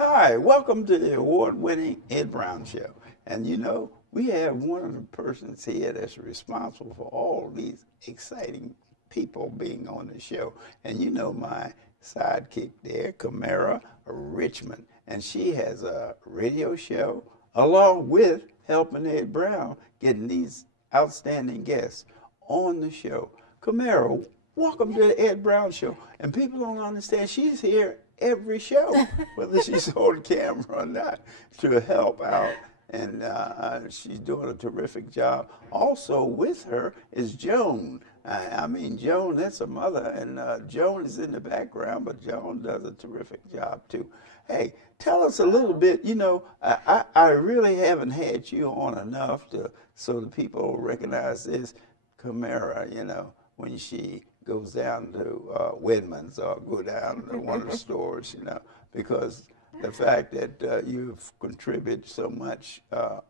Hi, welcome to the award-winning Ed Brown Show. And you know, we have one of the persons here that's responsible for all these exciting people being on the show. And you know my sidekick there, Camara Richmond. And she has a radio show along with helping Ed Brown getting these outstanding guests on the show. Camara, welcome to the Ed Brown Show. And people don't understand, she's here every show, whether she's on camera or not, to help out. And she's doing a terrific job. Also with her is Joan. I mean, Joan, that's her mother, and Joan is in the background, but Joan does a terrific job too. Hey, tell us a little bit. You know, I really haven't had you on enough so the people recognize this Camara, you know, when she goes down to Widman's or go down to one of the stores, you know, because the fact that you've contributed so much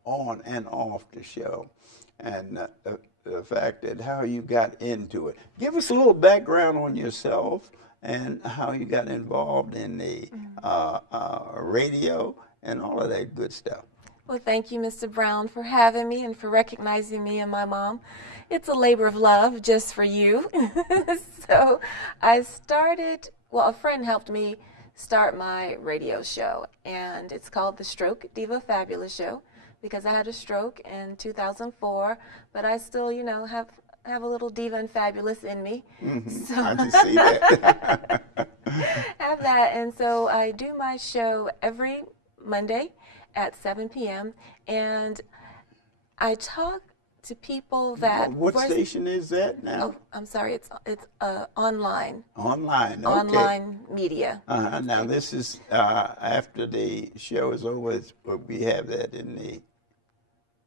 on and off the show, and the fact that how you got into it. Give us a little background on yourself and how you got involved in the radio and all of that good stuff. Well, thank you, Mr. Brown, for having me and for recognizing me and my mom. It's a labor of love just for you. So I started, well, a friend helped me start my radio show, and it's called the Stroke Diva Fabulous Show because I had a stroke in 2004, but I still, you know, have a little diva and fabulous in me. Mm-hmm. So I can see that. have that, and so I do my show every Monday at 7 p.m. and I talk to people that. What station is that now? Oh, I'm sorry. It's online. Online. Okay. Online media. Now this is after the show is over. We have that in the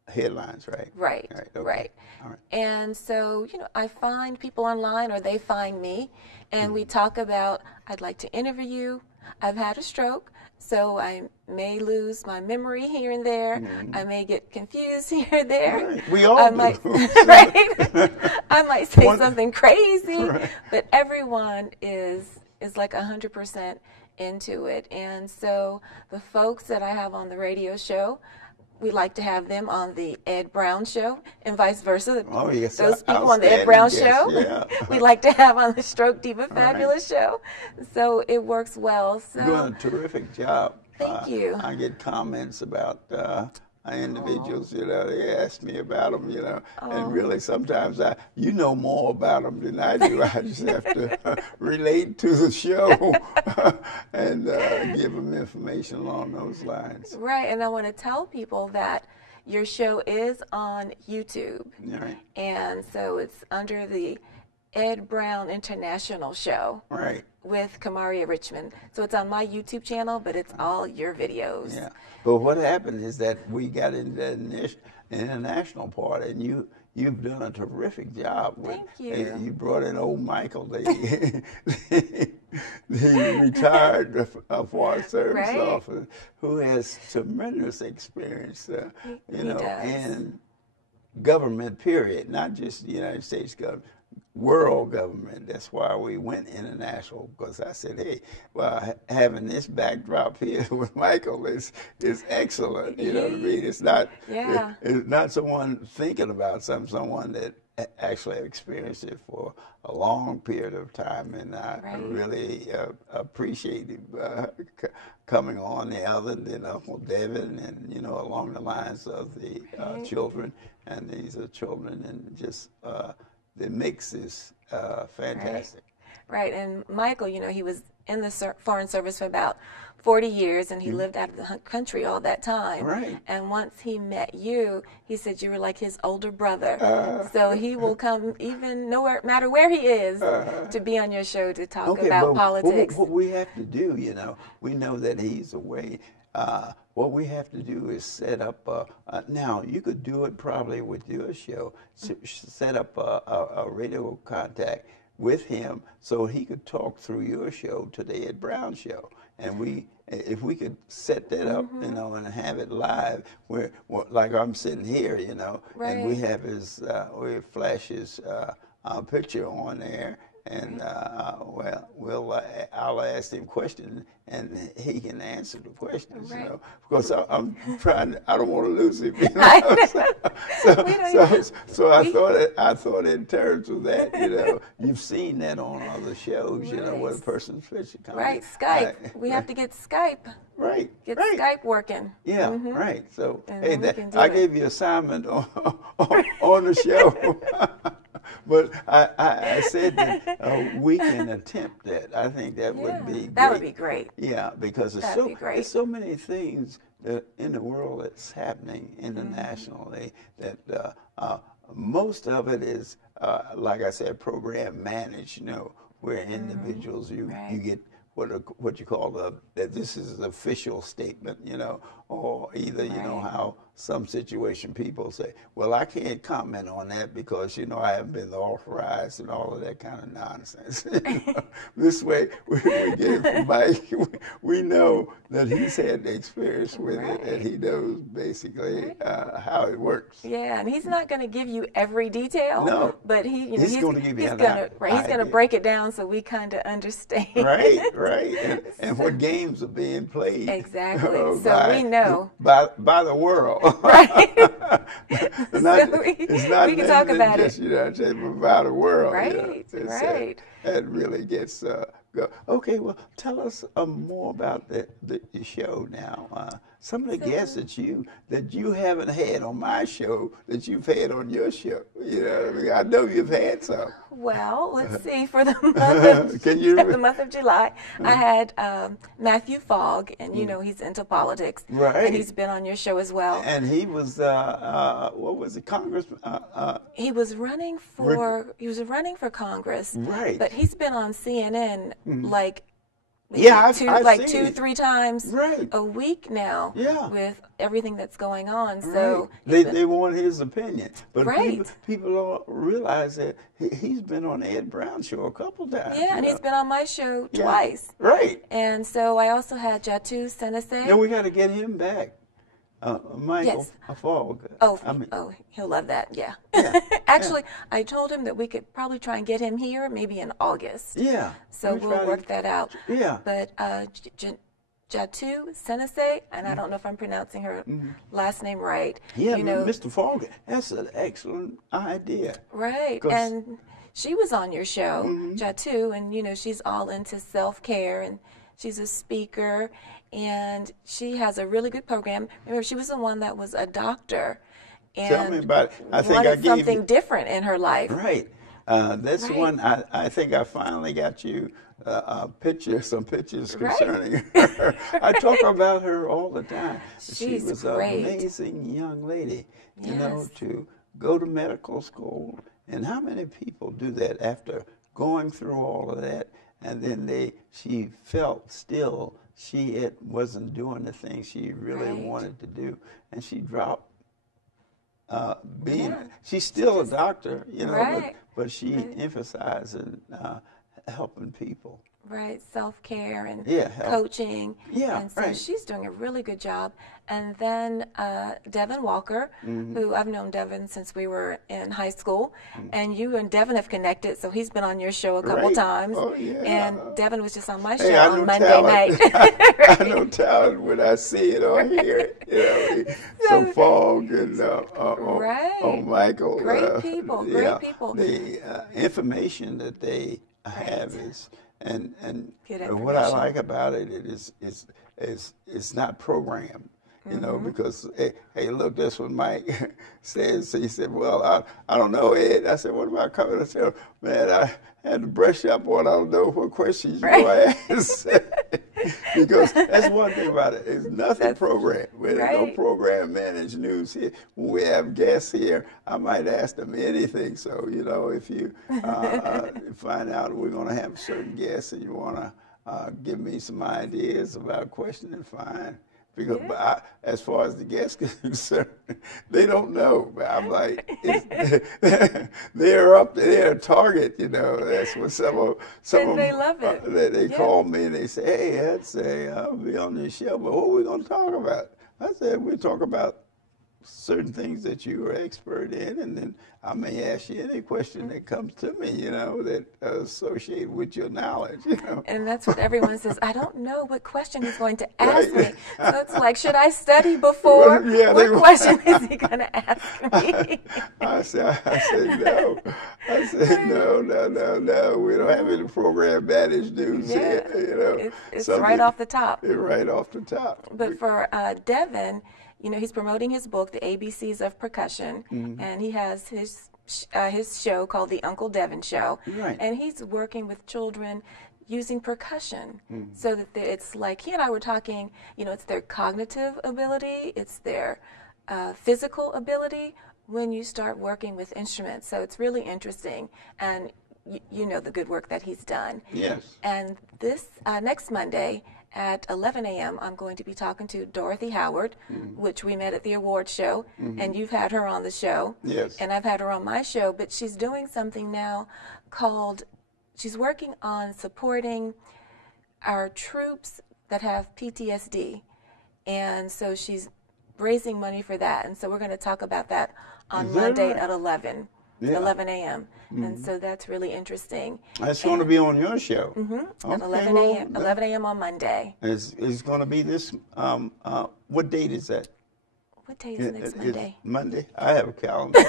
headlines, right? Right. Right. Okay. Right. All right. And so, you know, I find people online or they find me, and we talk about. I'd like to interview you. I've had a stroke, so I may lose my memory here and there. Mm-hmm. I may get confused here and there. Right. We all do. Right? I might say something crazy, right. But everyone is like 100% into it. And so the folks that I have on the radio show, we like to have them on the Ed Brown Show and vice versa. Oh, yes. Those people on the Ed Brown Show, yeah. we like to have on the Stroke Diva Fabulous Show. So it works well. So you're doing a terrific job. Thank you. I get comments about individuals, you know, they ask me about them, you know, and really sometimes you know more about them than I do. I just have to relate to the show and give them information along those lines. Right, and I want to tell people that your show is on YouTube. Right. And so it's under the Ed Brown International Show. Right. With Camara Richmond. So it's on my YouTube channel, but it's all your videos. Yeah. But what happened is that we got into the international part, and you've done a terrific job with. Thank you. You brought in old Michael, the retired Foreign Service officer, who has tremendous experience, you know, in government, period, not just the United States government. World government. That's why we went international, because I said, hey, well, having this backdrop here with Michael is excellent. You know what I mean? It's not it's not someone thinking about someone that actually experienced it for a long period of time, and I really appreciate him coming on the other than Uncle Devin, and you know, along the lines of the children, and these are children, and just the mix is fantastic. Right, and Michael, you know, he was in the Foreign Service for about 40 years, and he lived out of the country all that time. Right. And once he met you, he said you were like his older brother. So he will come even no matter where he is to be on your show to talk about politics. What we have to do, you know, we know that he's away. What we have to do is set up, now you could do it probably with your show, set up a radio contact with him so he could talk through your show to the Ed Brown Show. And if we could set that up, you know, and have it live, where like I'm sitting here, you know, and we have we flash his picture on there, and I'll ask him questions, and he can answer the questions. Right. You know, because I'm trying. I don't want to lose him. You know? So I thought in terms of that. You know, you've seen that on other shows. You know, where the person's fishing. Right, Skype. We have to get Skype. Right. Get Skype working. Yeah, right. So, And hey, I gave you assignment on the show. But I said that we can attempt that. I think that would be great. That would be great. Yeah, because there's so many things that in the world that's happening internationally that most of it is, like I said, program managed, you know, where individuals, you get what you call that this is an official statement, you know, or either, you know, how some situation people say, well, I can't comment on that because, you know, I haven't been authorized and all of that kind of nonsense. You know? This way, we get it from Mike. We know that he's had the experience with it, and he knows basically how it works. Yeah, and he's not going to give you every detail. No, but he's going to give you he's going to break it down so we kind of understand. Right. And what games are being played. Exactly. So we know. By the world. Right. It's not we can talk about just, it. You know, but by the world. Right, you know, right. That really gets go. Okay, well, tell us more about the show now. Some of the guests that you haven't had on my show that you've had on your show. You know, I know you've had some. Well, let's see. For the month of July, I had Matthew Fogg, and you know he's into politics, right? And he's been on your show as well. And he was what was it, Congressman? He was running for Congress, right? But he's been on CNN like. Yeah, I've 2-3 times right. a week now with everything that's going on. So they want his opinion. But right. people don't realize that he's been on Ed Brown's show a couple times. Yeah, and he's been on my show twice. Right. And so I also had Jatu Senese. Yeah, we got to get him back. Michael Fogg. He'll love that. Yeah. Actually, I told him that we could probably try and get him here maybe in August. Yeah. So we'll work that out. Yeah. But Jatu Senese, and I don't know if I'm pronouncing her last name right. Yeah, you know, Mr. Fogg. That's an excellent idea. Right. And she was on your show, Jatu, and you know she's all into self-care, and she's a speaker. And she has a really good program. Remember, she was the one that was a doctor and tell me about it. I think wanted something different in her life. Right. That's the one. I think I finally got you some pictures concerning her. I talk about her all the time. She was an amazing young lady, you know, to go to medical school. And how many people do that after going through all of that? And then she felt still she wasn't doing the thing she really wanted to do, and she dropped being. She's still a doctor, you know, but she emphasized helping people. Right, self-care and coaching. Yeah, and so she's doing a really good job. And then Devin Walker, who I've known Devin since we were in high school, and you and Devin have connected, so he's been on your show a couple times. Oh, yeah. And Devin was just on my show on Monday night. I know talent when I see it or hear it. You know, so Fogg and Michael. Great people, great people. The information that they have is. And what I like about it is it's not programmed, you know, because hey, look, that's what Mike says. He said, well, I don't know, Ed. I said, what about coming? I said, man, I had to brush up on. I don't know what questions you going to ask. Because that's one thing about it. It's nothing programmed. There's no program managed news here. When we have guests here, I might ask them anything. So, you know, if you find out we're going to have certain guests and you want to give me some ideas about questioning, fine. Because as far as the guests are concerned, they don't know. But I'm like, they're up there, they're a target, you know. That's what some of them, they love it. They call me and they say, hey, I'll be on this show, but what are we going to talk about? I said, we'll talk about certain things that you are expert in, and then I may ask you any question that comes to me, that associate with your knowledge. And that's what everyone says. I don't know what question he's going to ask Right. me. So it's like, should I study before? Well, yeah, What question is he going to ask me? I said no. I said no. We don't have any program managed dudes Yeah, here. it's right off the top. It's right off the top. But for Devin, he's promoting his book, The ABCs of Percussion, and he has his show called The Uncle Devin Show. Right. And he's working with children using percussion so that it's like he and I were talking, it's their cognitive ability, it's their physical ability when you start working with instruments. So it's really interesting. And you know the good work that he's done. Yes. And this next Monday, at 11 a.m., I'm going to be talking to Dorothy Howard, which we met at the award show, and you've had her on the show. Yes. And I've had her on my show, but she's doing something now she's working on supporting our troops that have PTSD. And so she's raising money for that. And so we're going to talk about that on Monday at 11 a.m. And so that's really interesting. That's going to be on your show. At 11 a.m. 11 a.m. on Monday. It's going to be this. What date is that? What day is next Monday? Monday. I have a calendar.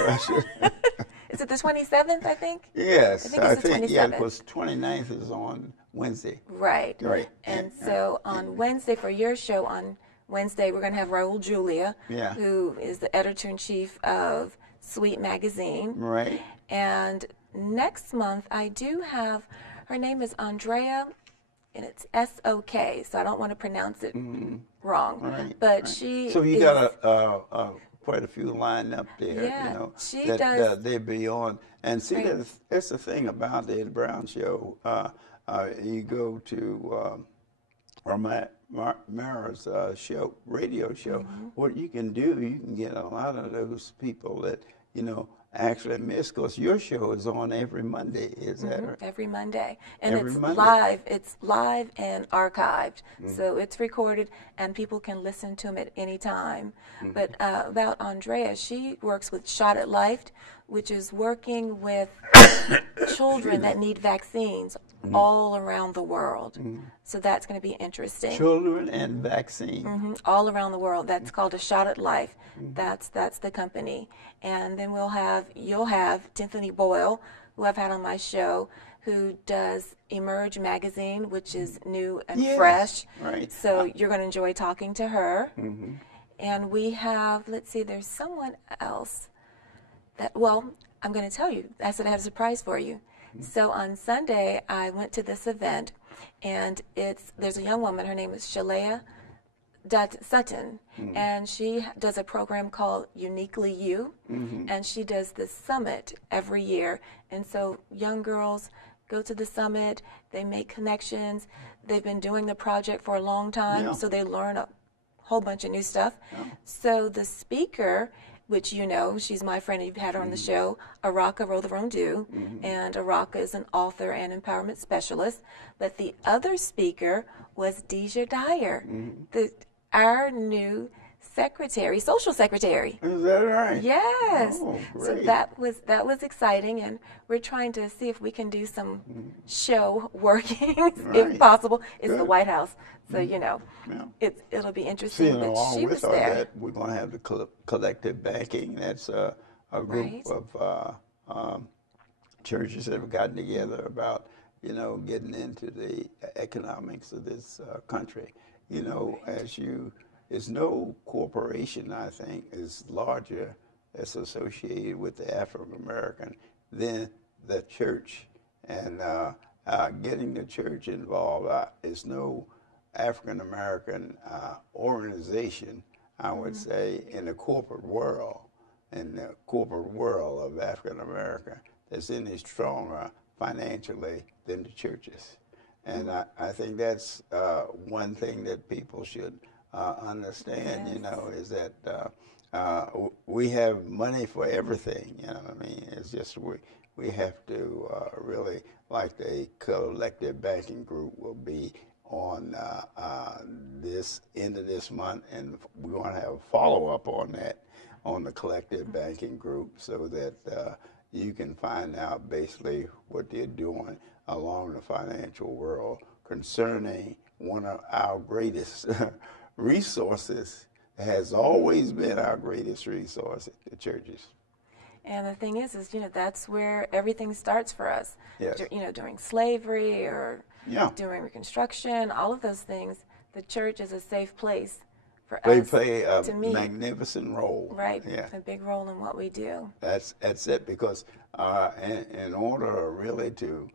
Is it the 27th, I think? Yes. I think it's the 27th. Because 29th is on Wednesday. Right. Right. And so on Wednesday, for your show on Wednesday, we're going to have Raul Julia, who is the editor-in-chief of Sweet Magazine. Right. And next month, I do have, her name is Andrea, and it's S-O-K, so I don't want to pronounce it wrong. Right. But she So you got quite a few lined up there, Yeah, she that does. they be on. And see, Right. that's the thing about the Ed Brown Show. You go to Mara's radio show, what you can do, you can get a lot of those people that, actually miss, because your show is on every Monday, is that right? Every Monday. And Every it's Monday. live. It's live and archived. So it's recorded and people can listen to them at any time. But about Andrea, she works with Shot at Life, which is working with children that need vaccines all around the world. So that's going to be interesting. Children and vaccine. All around the world. That's called A Shot at Life. That's the company. And then you'll have Tiffany Boyle, who I've had on my show, who does Emerge magazine, which is new and fresh. Right. So you're going to enjoy talking to her. And we have, there's someone else I'm going to tell you. I said I have a surprise for you. So on Sunday, I went to this event, and there's a young woman. Her name is Shalea Sutton, and she does a program called Uniquely You, and she does this summit every year. And so young girls go to the summit, they make connections. They've been doing the project for a long time, so they learn a whole bunch of new stuff. So the speaker, which she's my friend, you've had her on the show, Araka Rotherondue, and Araka is an author and empowerment specialist. But the other speaker was Deja Dyer, our new secretary, social secretary. Is that right? Yes. Oh, so great. that was exciting, and we're trying to see if we can do some show working, if possible. It's the White House, so it'll be interesting. See, but along she with was all there. that, we're going to have the collective banking. That's a group Right. of churches that have gotten together about, getting into the economics of this country. There's no corporation, I think, is larger that's associated with the African American than the church. And getting the church involved, there's no African American organization, I would say, in the corporate world, of African America, that's any stronger financially than the churches. And I think that's one thing that people should understand, is that we have money for everything, It's just we have to really, like the collective banking group will be on this this end of this month, and we're going to have a follow-up on that on the collective banking group, so that you can find out basically what they're doing along the financial world concerning one of our greatest resources. Has always been our greatest resource, the churches. And the thing is, that's where everything starts for us. Yes. During slavery or Yeah. during Reconstruction, all of those things, the church is a safe place for They us play a to meet. magnificent role. Right. Yeah. A big role in what we do. That's it, because in order really to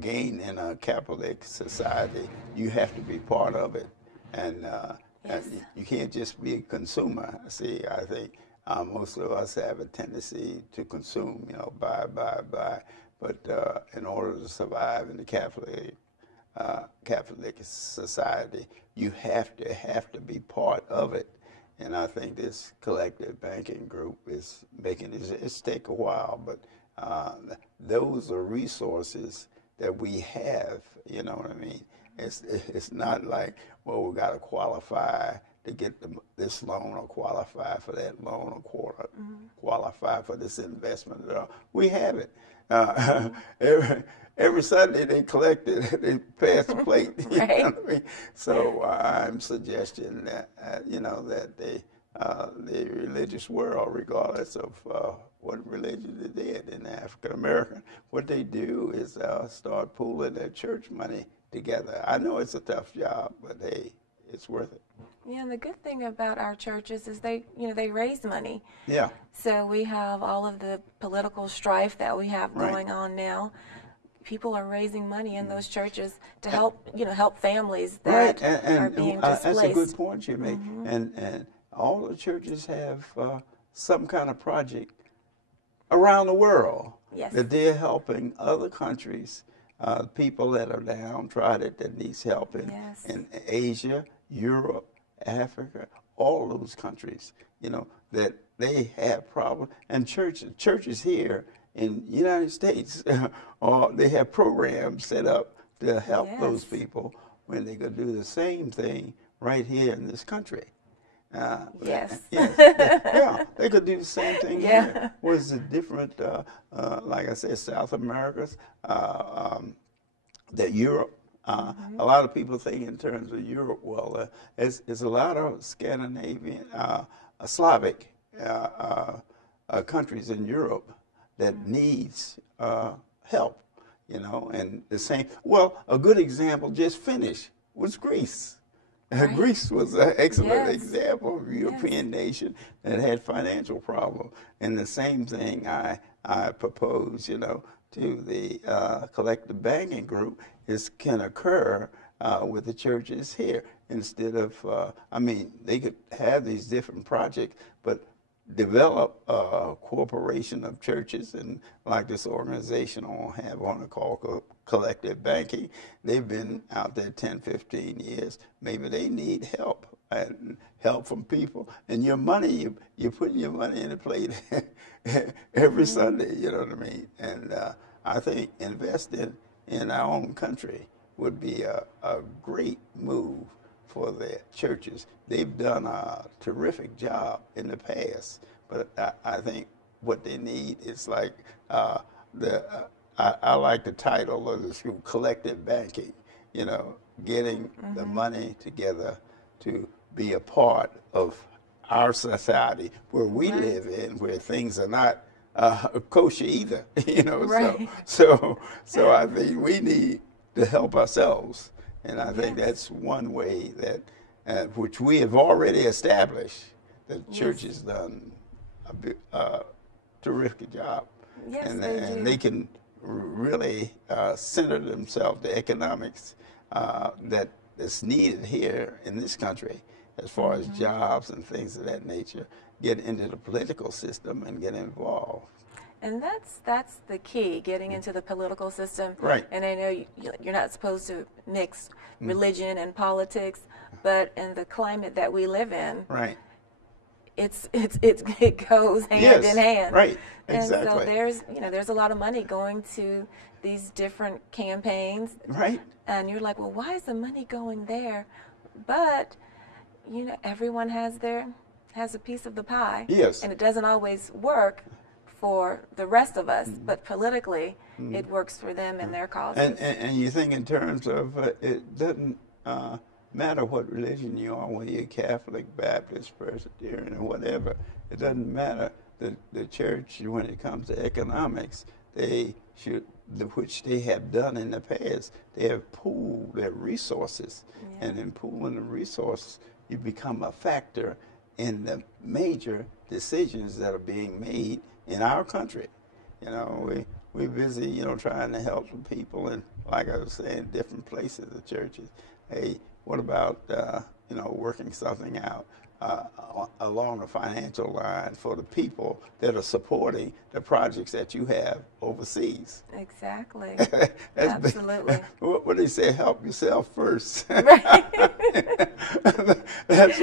gain in a Catholic society, you have to be part of it. And Yes. you can't just be a consumer. See, I think most of us have a tendency to consume, buy. But in order to survive in the Catholic society, you have to be part of it. And I think this collective banking group is making it. It's take a while, but those are resources that we have. You know what I mean? It's not like, well, we got to qualify to get this loan, or qualify for that loan, or qualify for this investment. We have it. Every Sunday they collect it, they pass the plate. You Right. know what I mean? So I'm suggesting that that the religious world, regardless of what religion they're in African American, what they do is start pooling their church money together. I know it's a tough job, but hey, it's worth it. Yeah, and the good thing about our churches is they raise money. Yeah. So we have all of the political strife that we have Right. going on now. People are raising money in those churches to help families that are being displaced. That's a good point you make. And all the churches have some kind of project around the world. Yes. That they're helping other countries, people that are downtrodden, that needs help Yes. in Asia, Europe, Africa, all those countries, that they have problems. And churches here in the United States, they have programs set up to help Yes. those people when they could do the same thing right here in this country. Yes. Yeah, they could do the same thing Yeah. here. Was it different, like I said, South America's, that Europe, a lot of people think in terms of Europe, well, it's a lot of Scandinavian, Slavic countries in Europe that needs help, and the same. Well, a good example just finished was Greece. Right. Greece was an excellent Yes. example of a European nation that had financial problems. And the same thing I propose, to the collective banking group can occur with the churches here. Instead of, they could have these different projects, but develop a corporation of churches, and like this organization I have on the call, Collective Banking, they've been out there 10, 15 years. Maybe they need help, and help from people. And your money, you're putting your money in the plate every Sunday, you know what I mean? And I think investing in our own country would be a great move for the churches. They've done a terrific job in the past, but I think what they need is like I like the title of the school, Collective Banking, getting the money together to be a part of our society where we Right. live in, where things are not kosher either, Right. So I think we need to help ourselves. And I think Yes. that's one way that, which we have already established, the Yes. church has done a terrific job. Yes, and they and do. they can really center themselves, the economics that is needed here in this country, as far as jobs and things of that nature, get into the political system and get involved. And that's the key, getting into the political system. Right. And I know you're not supposed to mix religion and politics, but in the climate that we live in, Right. it goes hand Yes, in hand. right, And so exactly. there's a lot of money going to these different campaigns. Right. And you're like, well, why is the money going there? But everyone has a piece of the pie. Yes. And it doesn't always work for the rest of us, but politically, it works for them and their causes. And you think in terms of it doesn't matter what religion you are, whether you're Catholic, Baptist, Presbyterian, or whatever. It doesn't matter. The church, when it comes to economics, they should, which they have done in the past, they have pooled their resources. Yeah. And in pooling the resources, you become a factor in the major decisions that are being made in our country. We're busy, trying to help some people, and like I was saying, different places, the churches. Hey, what about, working something out along the financial line for the people that are supporting the projects that you have overseas? Exactly. Absolutely. What do they say? Help yourself first. Right. That's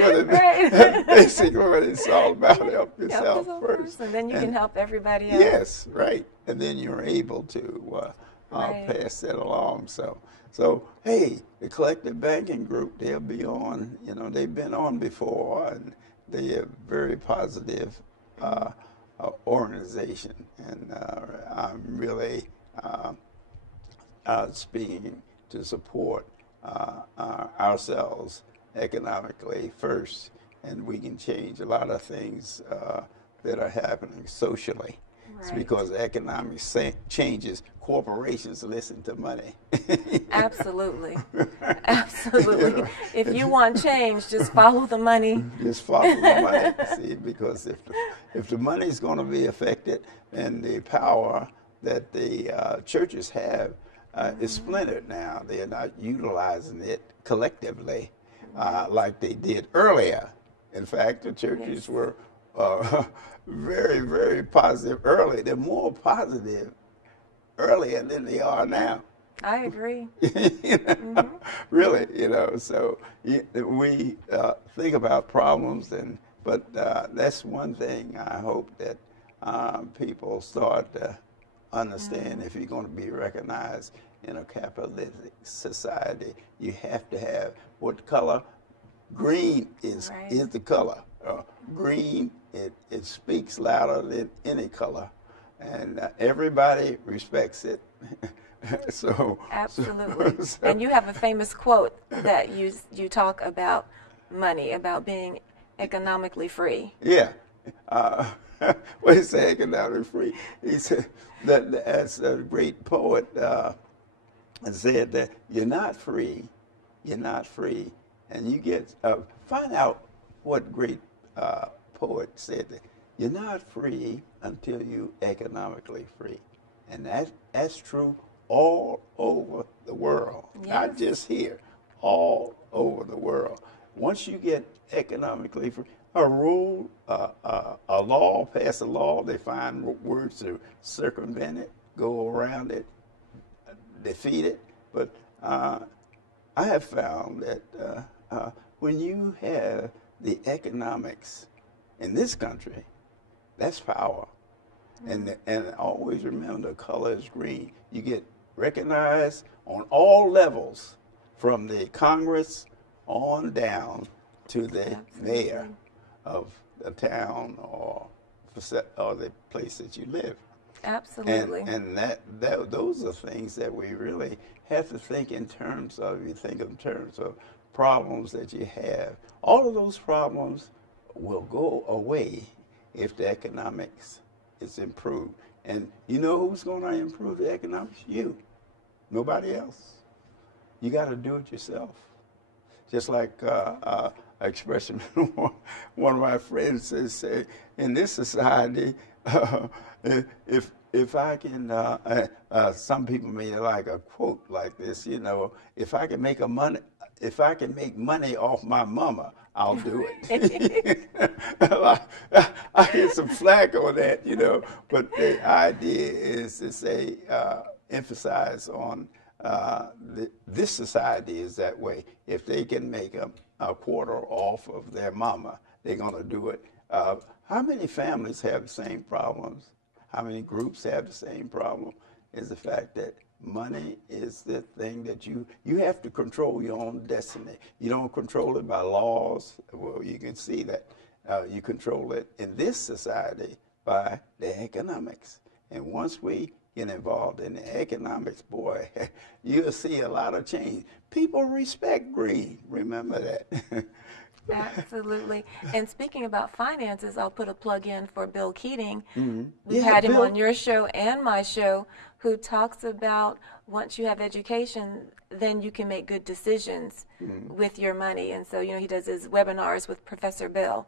basically what it's all about. Help yourself first. And then you can help everybody else. Yes, right. And then you're able to pass that along. So, hey, the Collective Banking Group, they'll be on, they've been on before, and they're a very positive organization. And I'm really speaking to support ourselves economically first, and we can change a lot of things that are happening socially. Right. It's because economics changes. Corporations listen to money. Absolutely. Absolutely. If you want change, just follow the money. Just follow the money. See, because if the money is going to be affected, then the power that the churches have is splintered now. They're not utilizing it collectively like they did earlier. In fact, the churches were very, very positive early. They're more positive earlier than they are now. I agree. Really, so we think about problems, but that's one thing I hope that people start to understand. If you're going to be recognized in a capitalistic society, you have to have what color? Green is the color. Green, it speaks louder than any color, and everybody respects it. Absolutely. And you have a famous quote that you talk about money, about being economically free. Yeah. What he say, economically free? He said that as a great poet said that you're not free, and you get find out what great poet said that you're not free until you economically free, and that's true all over the world, not just here, all over the world. Once you get economically free, a rule, a law, pass a law, they find words to circumvent it, go around it, defeat it. But I have found that when you have the economics in this country, that's power. And always remember, the color is green. You get recognized on all levels, from the Congress on down to the mayor of the town or the place that you live. Absolutely. And those are things that we really have to think in terms of. You think in terms of problems that you have. All of those problems will go away if the economics is improved. And you know who's going to improve the economics? You. Nobody else. You got to do it yourself. Just like expression one of my friends says, in this society, if I can, some people may like a quote like this, if I can make money off my mama, I'll do it. I get some flack on that, but the idea is to say, emphasize on this society is that way. If they can make a quarter off of their mama, they're going to do it. How many families have the same problems? How many groups have the same problem? Is the fact that Money is the thing that you have to control your own destiny. You don't control it by laws. Well, you can see that. You control it in this society by the economics. And once we get involved in the economics, boy, you'll see a lot of change. People respect green. Remember that. Absolutely. And speaking about finances, I'll put a plug in for Bill Keating. Mm-hmm. We've had him on your show and my show, who talks about once you have education, then you can make good decisions with your money. And so, he does his webinars with Professor Bill.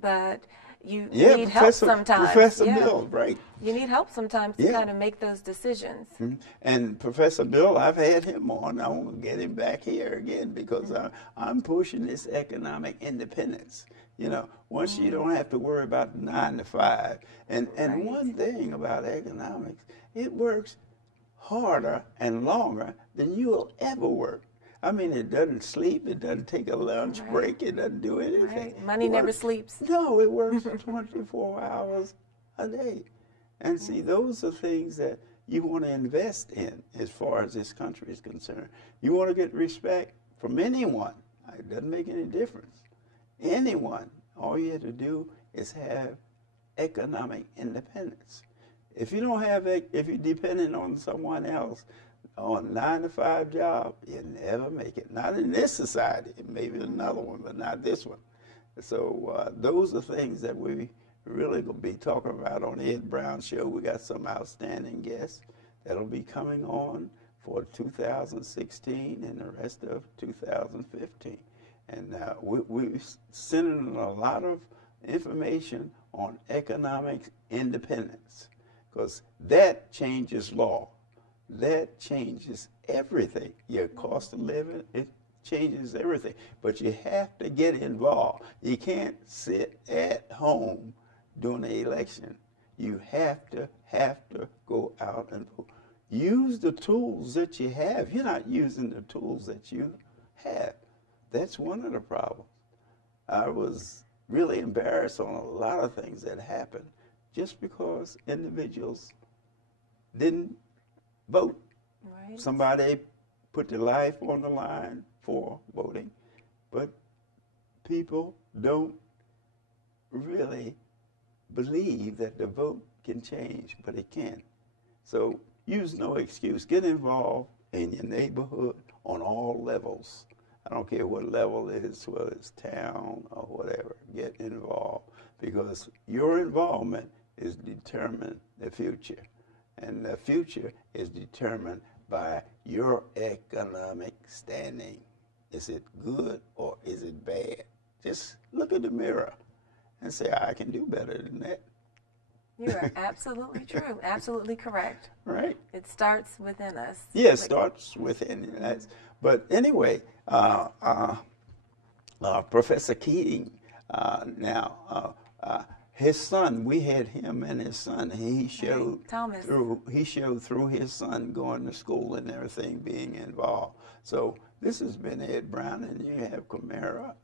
But you need help sometimes. Professor Bill, right. You need help sometimes to kind of make those decisions. And Professor Bill, I've had him on. I want to get him back here again because I'm pushing this economic independence. Once you don't have to worry about 9 to 5. And one thing about economics, it works harder and longer than you will ever work. I mean, it doesn't sleep. It doesn't take a lunch break. It doesn't do anything. Right. Money never sleeps. No, it works 24 hours a day. And see, those are things that you want to invest in as far as this country is concerned. You want to get respect from anyone. It doesn't make any difference. Anyone. All you have to do is have economic independence. If you don't have, if you're dependent on someone else, on a 9 to 5 job, you never make it. Not in this society. Maybe another one, but not this one. So those are things that we really going to be talking about on the Ed Brown Show. We got some outstanding guests that'll be coming on for 2016 and the rest of 2015. And we're sending a lot of information on economic independence because that changes law. That changes everything. Your cost of living, it changes everything. But you have to get involved. You can't sit at home during the election. You have to go out and vote. Use the tools that you have. You're not using the tools that you have. That's one of the problems. I was really embarrassed on a lot of things that happened just because individuals didn't vote. Right. Somebody put their life on the line for voting, but people don't really believe that the vote can change, but it can. So use no excuse. Get involved in your neighborhood on all levels. I don't care what level it is, whether it's town or whatever. Get involved because your involvement is determining the future. And the future is determined by your economic standing. Is it good or is it bad? Just look in the mirror and say, I can do better than that. You are absolutely true. Absolutely correct. Right. It starts within us. Yeah, it starts within us. But anyway, Professor Keating his son, we had him and his son. He showed through his son going to school and everything, being involved. So this has been Ed Brown, and you have Camara.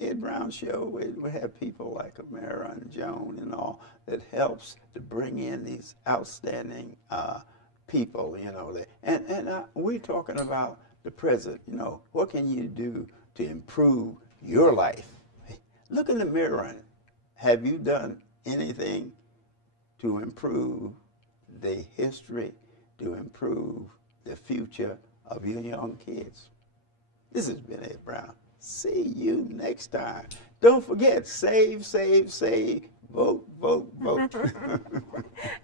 Ed Brown Show, we have people like Camara and Joan and all that helps to bring in these outstanding people, And we're talking about the present, What can you do to improve your life? Look in the mirror and have you done anything to improve the history, to improve the future of your young kids? This has been Ed Brown. See you next time. Don't forget, save, save, save, vote, vote, vote.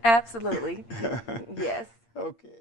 Absolutely. Yes. Okay.